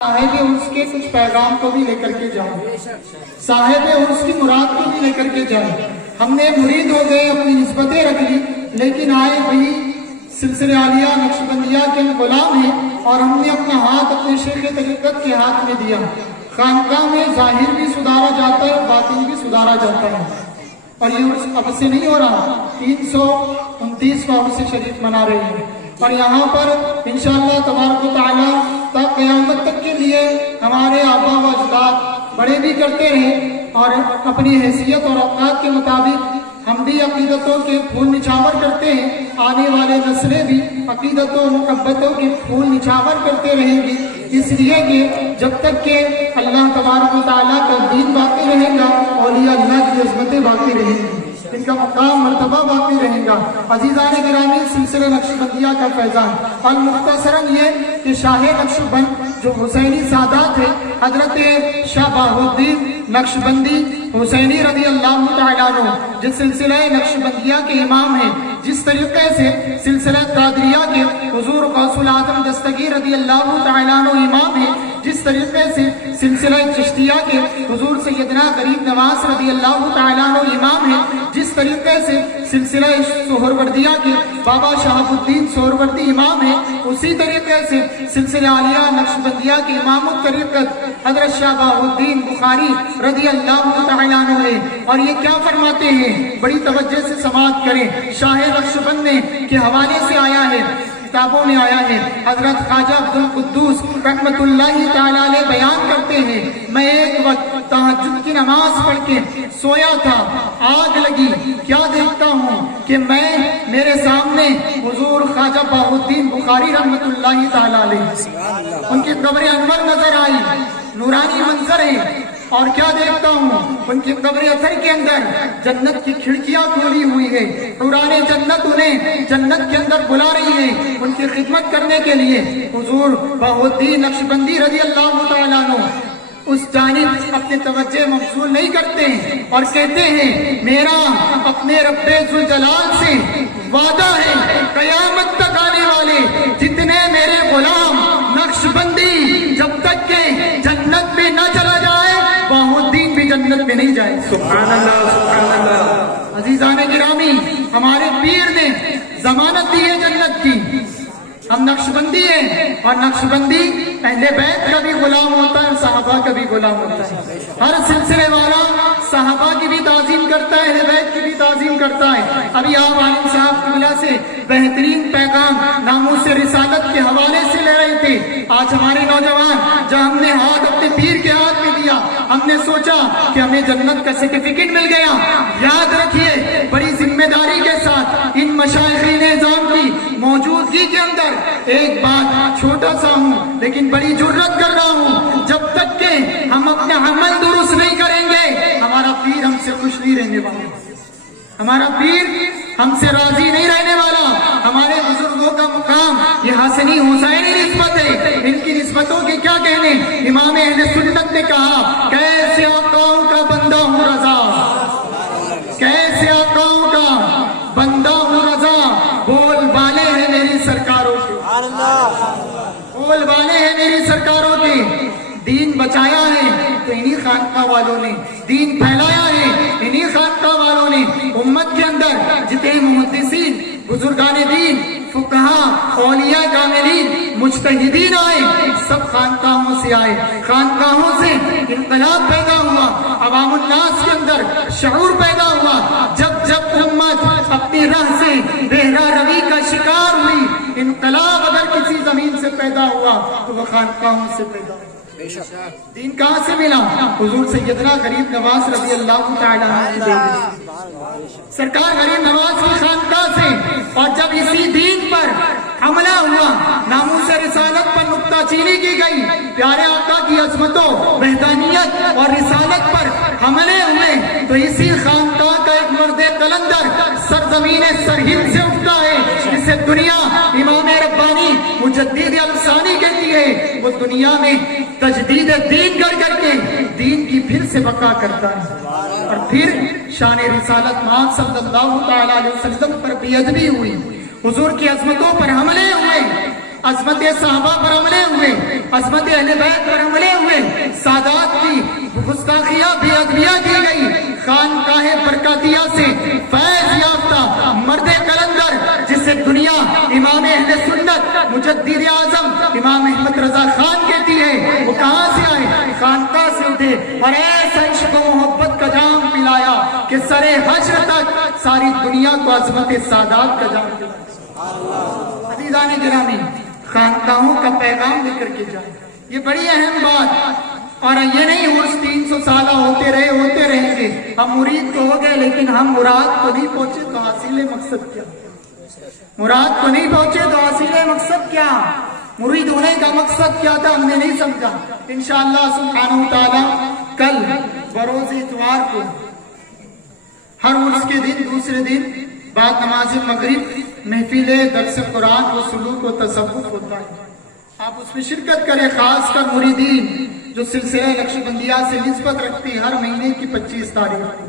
صاحب عرس کے کچھ پیغام کو بھی لے کر کے جائیں، صاحب عرس کی مراد کو بھی لے کر کے جائیں۔ ہم نے مرید ہو گئے، اپنی نسبتیں رکھ لی، لیکن آئے وہی سلسلہ عالیہ نقشبندیہ کے غلام ہیں اور ہم نے اپنا ہاتھ اپنے شیخ طریقت کے ہاتھ میں دیا۔ خانقاہ میں ظاہر بھی سدھارا جاتا ہے، باطن بھی سدھارا جاتا ہے، اور یہ عرس اب سے نہیں ہو رہا، 329 عرس شریف منا رہے ہیں، اور یہاں پر انشاءاللہ تبارک و تعالی تا قیامت تک کے لیے ہمارے آبا و اجداد بڑے بھی کرتے رہے، اور اپنی حیثیت اور اوقات کے مطابق ہم بھی عقیدتوں کے پھول نچھاور کرتے ہیں، آنے والے نسلیں بھی عقیدتوں و محبتوں کے پھول نچھاور کرتے رہیں گی، اس لیے کہ جب تک کہ اللہ تبارک و تعالیٰ کا دین باقی رہے گا، اولیاء اللہ کی عظمتیں باقی رہیں گی، ان کا مقام مرتبہ باقی رہے گا۔ عزیزان گرامی، سلسلہ نقشبندیہ کا فیضان المختصراً یہ کہ شاہ نقشبند جو حسینی سادات ہے، حضرت شاہ بہاء الدین نقشبندی حسینی رضی اللہ تعالیٰ عنہ، جس سلسلہ نقشبندیہ کے امام ہیں، جس طریقے سے سلسلہ قادریہ کے حضور غوث العظم دستگیر رضی اللہ تعالیٰ عنہ امام ہیں، جس طریقے سے سلسلہ چشتیہ کے حضور سیدنا غریب نواز رضی اللہ تعالیٰ عنہ امام ہیں، جس طریقے سے سلسلہ سہروردیہ کے بابا شہاب الدین سہروردی امام ہیں، اسی طریقے سے سلسلہ عالیہ نقشبندیہ کے امام الطریقت حضرت شاہ بہاء الدین بخاری رضی اللہ تعالیٰ عنہ ہے۔ اور یہ کیا فرماتے ہیں، بڑی توجہ سے سماعت کریں، شاہ نقشبند کے حوالے سے آیا ہے، کتابوں میں آیا ہے، حضرت خواجہ عبدالقدوس رحمت اللہ تعالیٰ علیہ بیان کرتے ہیں، میں ایک وقت تہجد کی نماز پڑھ کے سویا تھا، آگ لگی، کیا دیکھتا ہوں کہ میں میرے سامنے حضور خواجہ بہاء الدین بخاری رحمت اللہ تعالیٰ علیہ، ان کی قبر انور نظر آئی، نورانی منظر ہے، اور کیا دیکھتا ہوں، ان کی قبر اثر کے اندر جنت کی کھڑکیاں کھولی ہوئی ہے، حوران جنت انہیں جنت کے اندر بلا رہی ہے ان کی خدمت کرنے کے لیے۔ حضور بہاء الدین نقشبندی رضی اللہ تعالیٰ عنہ اس جانب اپنے توجہ مبذول نہیں کرتے اور کہتے ہیں، میرا اپنے رب ذوالجلال سے وعدہ ہے، قیامت تک آنے والے جتنے میرے غلام نقشبندی جب تک کہ جنت میں نہ چلا جائے، بہاء الدین بھی جنت میں نہیں جائے۔ سبحان اللہ، سبحان اللہ۔ عزیزان گرامی، ہمارے پیر نے ضمانت دی ہے جنت کی، ہم نقشبندی ہیں، اور نقشبندی اہل بیت کا بھی غلام ہوتا ہے، صحابہ کا بھی غلام ہوتا ہے۔ ہر سلسلے والا صحابہ کی بھی تعظیم کرتا ہے، اہل بیت کی بھی تعظیم کرتا ہے۔ ابھی آپ عالم صاحب کی وجہ سے بہترین پیغام ناموس رسالت کے حوالے سے لے رہے تھے۔ آج ہمارے نوجوان، جب ہم نے ہاتھ اپنے پیر کے ہاتھ میں دیا، ہم نے سوچا کہ ہمیں جنت کا سرٹیفکیٹ مل گیا۔ یاد رکھیے، بڑی ذمہ داری کے ساتھ ان مشائخین اعظام کی موجودگی کے اندر ایک بات، چھوٹا سا ہوں لیکن بڑی جرت کر رہا ہوں، جب تک کہ ہم اپنا عمل درست نہیں کریں گے، ہمارا پیر ہم سے خوش نہیں رہنے والا، ہمارا پیر ہم سے راضی نہیں رہنے والا۔ ہمارے بزرگوں کا مقام یہ حسنی حسینی نسبت ہے، ان کی نسبتوں کے کیا کہنے۔ امام اہل سنت نے کہا، کیسے آقاؤں کا بندہ ہوں رضا، کیسے آقاؤں کا بندہ ہوں رضا، بول بالے ہیں میری سرکاروں کے، بول بالے ہیں میری سرکاروں کے۔ دین بچایا ہے تو انہی خانقاہ والوں نے، دین پھیلایا ہے انہی خانقاہ والوں نے۔ امت کے اندر جتنے محدثین، بزرگان دین، فقہاء، اولیاء کاملین، مجتہدین آئے، سب خانقاہوں سے آئے، خانقاہوں سے انقلاب پیدا ہوا، عوام الناس کے اندر شعور پیدا ہوا۔ جب جب امت اپنی راہ سے بہرا روی کا شکار ہوئی، انقلاب اگر کسی زمین سے پیدا ہوا تو وہ خانقاہوں سے پیدا ہوا۔ دین کہاں سے ملا؟ حضور سیدنا غریب نواز رضی اللہ تعالیٰ عنہ کی سرکار غریب نواز کی خانقاہ سے۔ اور جب اسی دین پر حملہ ہوا، ناموس رسالت پر نکتہ چینی کی گئی، پیارے آقا کی عظمتوں، وحدانیت اور رسالت پر حملے ہوئے، تو اسی خانقاہ کا ایک مرد قلندر سرزمین سرہند سے اٹھتا ہے، جسے دنیا امام ربانی مجدد الثانی کہتی ہے۔ وہ دنیا میں تجدید دین کر کے دین کی پھر سے بقا کرتا ہے، اور پھر شان رسالت محمد صلی اللہ تعالیٰ علیہ وسلم پر بے ادبی ہوئی، حضور کی عظمتوں پر حملے ہوئے، عظمت صحابہ پر حملے ہوئے، عظمت اہل بیت پر حملے ہوئے، سادات کی گستاخیاں بے ادبیاں کی گئی، خانقاہ برکاتیہ سے فیض یافتہ مرد قلندر جسے دنیا امام اہل سنت مجدد اعظم امام احمد رضا خان کہتی ہے، وہ کہاں سے آئے؟ خانقاہ سے اٹھے اور ایسا عشق و محبت کا جام پلایا کہ سرے حشر تک ساری دنیا کو عظمت سادات کا جام پلایا۔ عزیزان گرامی، خانقاہوں کا پیغام لے کر کے جائے، یہ بڑی اہم بات۔ اور یہ نہیں عرس 300 سالہ ہوتے رہیں گے، ہم مرید تو ہو گئے لیکن ہم مراد کو نہیں پہنچے تو حاصل مقصد کیا؟ مراد کو نہیں پہنچے تو حاصل مقصد کیا؟ مرید ہونے کا مقصد کیا تھا ہم نے نہیں سمجھا۔ انشاءاللہ سبحانہ وتعالی کل بروز اتوار کو ہر عرس کے دن دوسرے دن بعد نماز مغرب محفل درس قرآن و سلوک و تصوف ہوتا ہے، آپ اس میں شرکت کریں۔ خاص کر مریدین جو سلسلہ نقشبندیہ سے نسبت رکھتی ہر مہینے کی 25 تاریخ کو،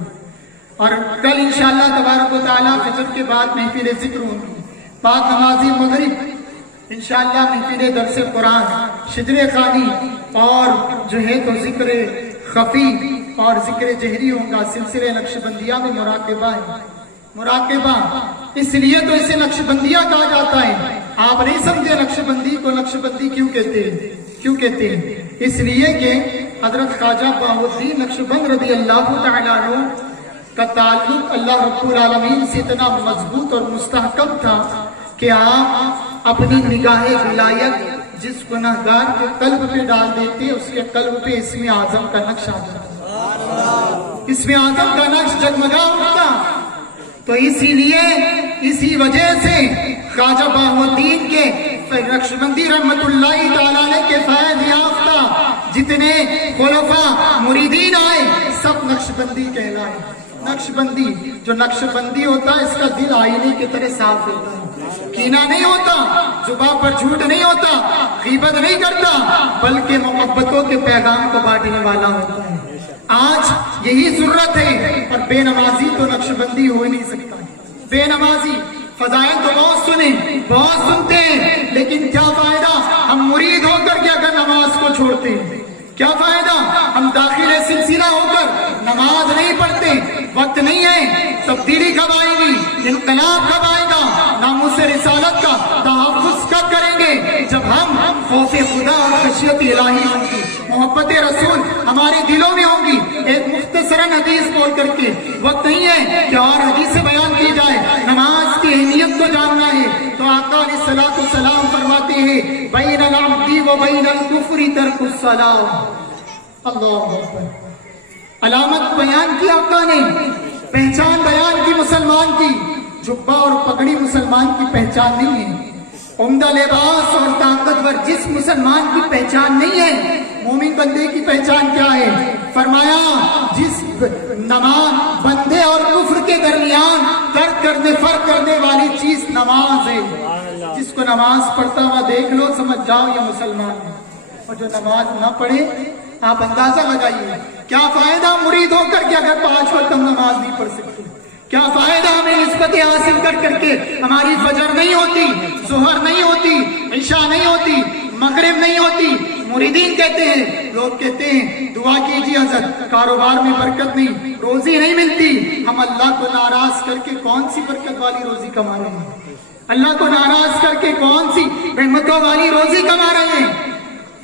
اور کل انشاءاللہ تبارک و تعالی فجر کے بعد محفل ذکر ہوگی، بعد نماز مغرب انشاءاللہ محفل درس قرآن، شجر خوانی اور جو ہے تو ذکر خفی اور ذکر جہری ہوگا۔ سلسلہ نقشبندیہ میں مراقبہ ہے، مراقبہ اس لیے تو اسے نقشبندیہ کہا جاتا ہے۔ آپ نہیں سمجھے نقشبندی کو نقشبندی کیوں کہتے ہیں؟ اس لیے کہ حضرت خواجہ بہاء الدین نقشبند رضی اللہ تعالیٰ عنہ کا تعلق اللہ رب العالمین سے اتنا مضبوط اور مستحکم تھا کہ آپ اپنی نگاہ ولایت جس گناہگار کے قلب پہ ڈال دیتے اس کے قلب پہ اسم اعظم کا نقش آ جاتا، اسم اعظم کا نقش جگمگا اٹھتا۔ تو اسی وجہ سے خواجہ بہاء الدین کے نقشبندی رحمت اللہ تعالیٰ علیہ کے فیض یافتہ جتنے خلفاء مریدین آئے سب نقشبندی کہلائے۔ نقشبندی جو نقشبندی ہوتا ہے اس کا دل آئینے کی طرح صاف ہوتا ہے، کینہ نہیں ہوتا، زبان پر جھوٹ نہیں ہوتا، غیبت نہیں کرتا، بلکہ محبتوں کے پیغام کو بانٹنے والا ہوتا ہے۔ آج یہی ضرورت ہے، اور بے نمازی تو نقشبندی ہو ہی نہیں سکتا۔ بے نمازی فضائل تو بہت سنتے ہیں، لیکن کیا فائدہ ہم مرید ہو کر کے اگر نماز کو چھوڑتے ہیں؟ کیا فائدہ ہم داخل سلسلہ ہو کر نماز نہیں پڑھتے؟ وقت نہیں ہے، تبدیلی کب آئے گی؟ انقلاب کب آئے گا؟ ناموس رسالت کا تحفظ کب کریں گے؟ جب ہم خوف خدا اور خشیت الہی ہوں گی، محبت رسول ہمارے دلوں میں ہوگی۔ ایک مختصراً حدیث بول کر کے وقت نہیں ہے کہ اور حدیث بیان کی جائے، نماز کی اہمیت کو جاننا ہے تو آقا علیہ الصلوۃ والسلام فرماتے ہیں بین العبد و بین الکفر ترک الصلاۃ۔ اللہ اکبر، علامت بیان کی آقا نے، پہچان بیان کی مسلمان کی، جبہ اور پگڑی مسلمان کی پہچان نہیں ہے، عمدہ لباس اور طاقتور جسم مسلمان کی پہچان نہیں ہے۔ مومن بندے کی پہچان کیا ہے؟ فرمایا جس نماز بندے اور کفر کے درمیان فرق کرنے والی چیز نماز ہے۔ جس کو نماز پڑھتا ہوا دیکھ لو سمجھ جاؤ یہ مسلمان ہے، اور جو نماز نہ پڑھے آپ اندازہ لگائیے کیا فائدہ مرید ہو کر کے اگر 5 وقت ہم نماز نہیں پڑھ سکتے؟ کیا فائدہ ہمیں نسبت حاصل کر کے ہماری فجر نہیں ہوتی، ظہر نہیں ہوتی، عشاء نہیں ہوتی، مغرب نہیں ہوتی؟ مریدین کہتے ہیں، لوگ کہتے ہیں دعا کیجیے حضرت، کاروبار میں برکت نہیں، روزی نہیں ملتی۔ ہم اللہ کو ناراض کر کے کون سی برکت والی روزی کما رہے ہیں؟ اللہ کو ناراض کر کے کون سی رحمتوں والی روزی کما رہے ہیں؟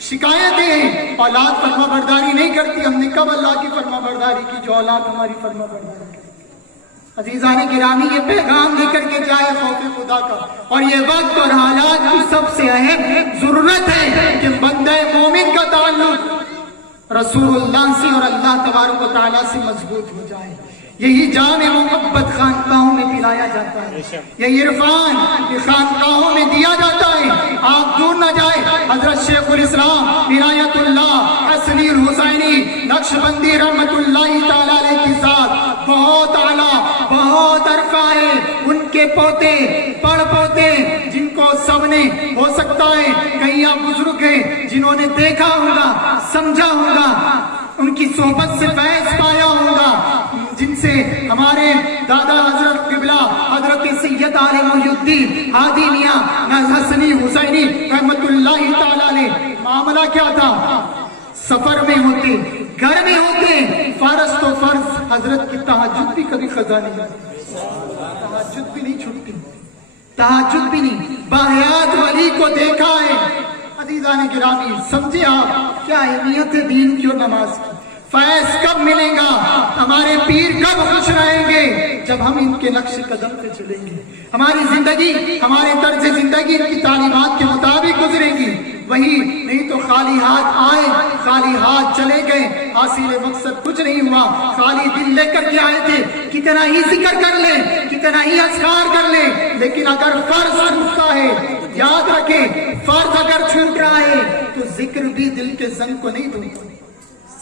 شکایتیں ہیں اولاد فرما برداری نہیں کرتی، ہم نے کب اللہ کی فرما برداری کی جو اولاد ہماری فرما برداری کی؟ عزیزان گرامی، یہ پیغام لے کر کے جائے خوف خدا کا، اور یہ وقت اور حالات کی سب سے اہم ضرورت ہے کہ بندہ مومن کا تعلق رسول اللہ سے اور اللہ تبارک و تعالیٰ سے مضبوط ہو جائے۔ یہی جام محبت خانقاہوں میں پلایا جاتا ہے، یہی عرفان خانقاہوں میں دیا جاتا ہے۔ آپ دور نہ جائے، حضرت شیخ الاسلام عنایت اللہ حسنی الحسینی نقشبندی رحمت اللہ تعالیٰ علیہ کے ساتھ بہت اعلیٰ بہت عرفہ ہے، ان کے پوتے پڑ پوتے جن کو سب نے ہو سکتا ہے کئی آپ بزرگ ہیں جنہوں نے دیکھا ہوگا، سمجھا ہوگا، ان کی صحبت سے فیض پایا ہوگا، جن سے ہمارے دادا حضرت قبلہ حضرت سید آل محی الدین ہادی میاں حسنی حسینی رحمت اللہ تعالیٰ نے معاملہ کیا تھا؟ سفر میں ہوتے، گھر میں ہوتے، فرض تو فرض، حضرت کی تہجد بھی کبھی قضا نہیں ہوتی، تہجد بھی نہیں چھوٹتی، تہجد بھی نہیں۔ باحیات ولی کو دیکھا ہے عزیزان گرامی، سمجھے آپ کیا اہمیت ہے دین کی اور نماز کی۔ فیض کب ملے گا، ہمارے پیر کب خوش رہیں گے؟ جب ہم ان کے نقش قدم پہ چلیں گے، ہماری زندگی، ہمارے طرز زندگی ان کی تعلیمات کے مطابق گزرے گی، وہی نہیں تو خالی ہاتھ آئے، خالی ہاتھ چلے گئے، حاصل مقصد کچھ نہیں ہوا، خالی دل لے کر کے آئے تھے، کتنا ہی ذکر کر لیں، کتنا ہی اذکار کر لیں، لیکن اگر فرض چھوٹتا ہے، یاد رکھیں فرض اگر چھوٹ رہا ہے تو ذکر بھی دل کے زنگ کو نہیں دھوتا۔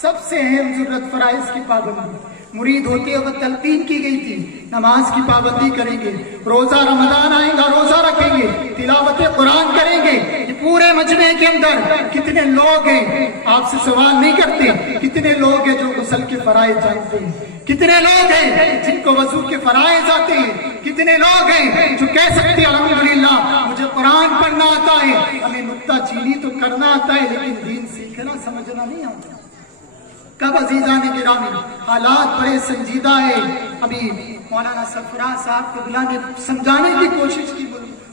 سب سے اہم ضرورت فرائض کی پابندی، مرید ہوتے وقت تلقین کی گئی تھی نماز کی پابندی کریں گے، روزہ رمضان آئے گا روزہ رکھیں گے، تلاوت قرآن کریں گے۔ یہ پورے مجمع کے اندر کتنے لوگ ہیں، آپ سے سوال نہیں کرتے، کتنے لوگ ہیں جو غسل کے فرائض جانتے ہیں، کتنے لوگ ہیں جن کو وضو کے فرائض آتے ہیں، کتنے لوگ ہیں جو کہہ سکتے ہیں الحمدللہ مجھے قرآن پڑھنا آتا ہے، ہمیں نکتہ چینی تو کرنا آتا ہے لیکن دین سیکھنا سمجھنا نہیں آتا۔ کب عزیزان گرامی حالات بڑے سنجیدہ ہے۔ ابھی مولانا سرفراز صاحب کو بلانے سمجھانے کی کوشش کی،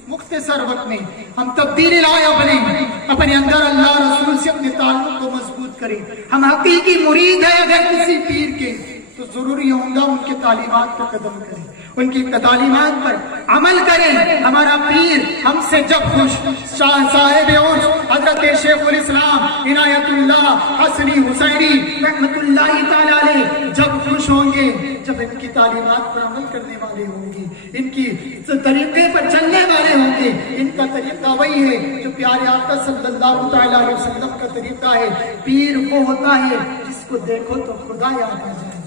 مختصر وقت میں ہم تبدیلی لائے اپنے اندر، اللہ رسول سے اپنے تعلق کو مضبوط کریں۔ ہم حقیقی مرید ہیں اگر کسی پیر کے تو ضروری ہوگا ان کے تعلیمات پر قدم کریں، ان کی تعلیمات پر عمل کریں۔ ہمارا پیر ہم سے جب خوش، شاہ صاحب عرش حضرت شیخ الاسلام عنایت اللہ حسنی حسینی رحمت اللہ تعالیٰ علیہ جب خوش ہوں گے، جب ان کی تعلیمات پر عمل کرنے والے ہوں گے، ان کی طریقے پر چلنے والے ہوں گے۔ ان کا طریقہ وہی ہے جو پیارے آقا صلی اللہ تعالیٰ علیہ وسلم کا طریقہ ہے۔ پیر وہ ہوتا ہے جس کو دیکھو تو خدا یاد آ جائے،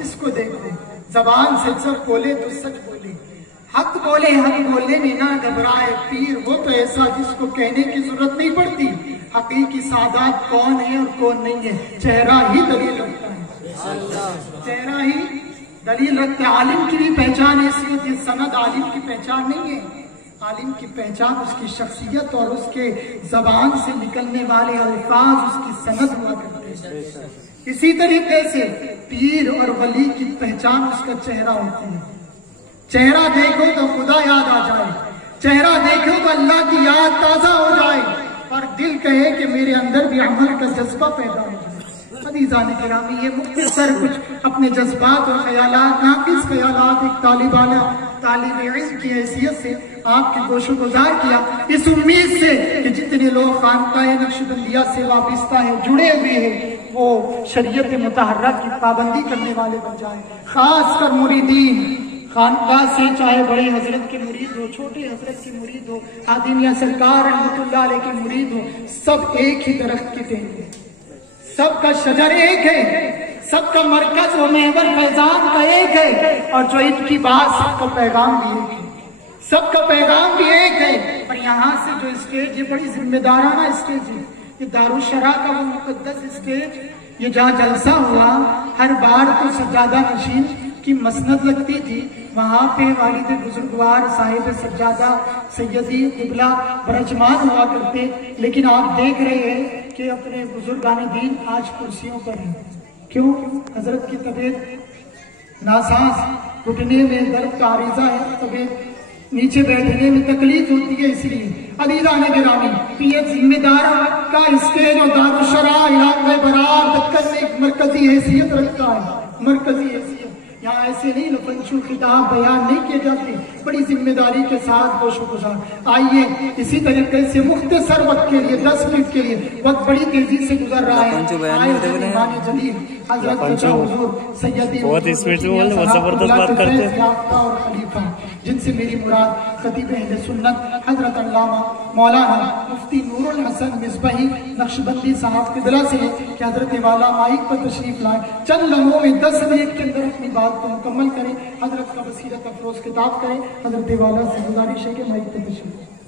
اس کو دیکھو، زبان سے سچ بولے تو سچ بولے، حق بولے، حق بولنے میں نہ گھبرائے۔ پیر وہ تو ایسا جس کو کہنے کی ضرورت نہیں پڑتی، حقیقی سعادت کون ہے اور کون نہیں ہے چہرہ ہی دلیل رکھتا ہے، چہرہ ہی دلیل رکھتا ہے۔ عالم کی بھی پہچان ایسی ہوتی ہے، سند عالم کی پہچان نہیں ہے، عالم کی پہچان اس کی شخصیت اور اس کے زبان سے نکلنے والے الفاظ اس کی سند ہوا کرتے ہیں۔ اسی طریقے سے پیر اور ولی کی پہچان اس کا چہرہ ہوتی ہے۔ چہرہ دیکھو تو خدا یاد آ جائے، چہرہ دیکھو تو اللہ کی یاد تازہ ہو جائے، اور دل کہے کہ میرے اندر بھی عمل کا جذبہ پیدا ہو جائے۔ عزیزان گرامی یہ مختصر کچھ اپنے جذبات اور خیالات، ناقص خیالات ایک طالب علم کی حیثیت سے آپ کے گوش و گزار کیا، اس امید سے کہ جتنے لوگ خانقاہ نقشبندیہ سے وابستہ ہیں، جڑے ہوئے ہیں، وہ شریعت مطہرہ کی پابندی کرنے والے بن جائیں۔ خاص کر مریدین خانقاہ سے، چاہے بڑے حضرت کے مرید ہو، چھوٹے حضرت کے مرید ہو، ہادی میاں سرکار رحمت اللہ علیہ کے مرید ہو، سب ایک ہی درخت کے تھے، سب کا شجر ایک ہے، سب کا مرکز و محور فیضان کا ایک ہے، اور جو ان کی بات سب کا پیغام بھی ایک ہے، سب کا پیغام بھی ایک ہے۔ اور یہاں سے جو اسٹیج، یہ بڑی ذمہ دارانہ اسٹیج ہے، یہ دارالشرا کا وہ مقدس اسٹیج، یہ جہاں جلسہ ہوا، ہر بار تو سجادہ نشین کی مسند لگتی تھی، وہاں پہ والد بزرگوار صاحب سجادہ سیدی قبلہ برجمان ہوا کرتے، لیکن آپ دیکھ رہے ہیں کہ اپنے بزرگان دین آج کرسیوں پر ہیں۔ کیوں؟ حضرت کی طبیعت ناساز، گھٹنے میں درد کا عارضہ ہے، طبیعت نیچے بیٹھنے میں تکلیف ہوتی ہے، اس لیے عزیزان گرامی یہ ذمہ دار کا اسٹیج اور دارالشرا علاقہ برار دکن میں ایک مرکزی حیثیت رکھتا ہے، مرکزی حیثیت۔ یہاں ایسے نہیں لفنشو خطاب بیان نہیں کیے جاتے، بڑی ذمہ داری کے ساتھ گوش و گزار۔ آئیے اسی طریقے سے مختصر وقت کے لیے 10 منٹ کے لیے، وقت بڑی تیزی سے گزر رہا ہے، مہمان جلیل حضرت حضور سیدی اور خلیفہ جن سے میری مراد خطیب اہل سنت حضرت علامہ مولانا مفتی نور الحسن مصباحی نقشبندی صاحب کے دلہ سے کہ حضرت والا مائک پر تشریف لائیں، چند لمحوں میں 10 منٹ کے اندر اپنی بات کو مکمل کریں، حضرت کا بصیرت افروز خطاب کریں۔ حضرت والا سے گزارش ہے کہ مائک پر تشریف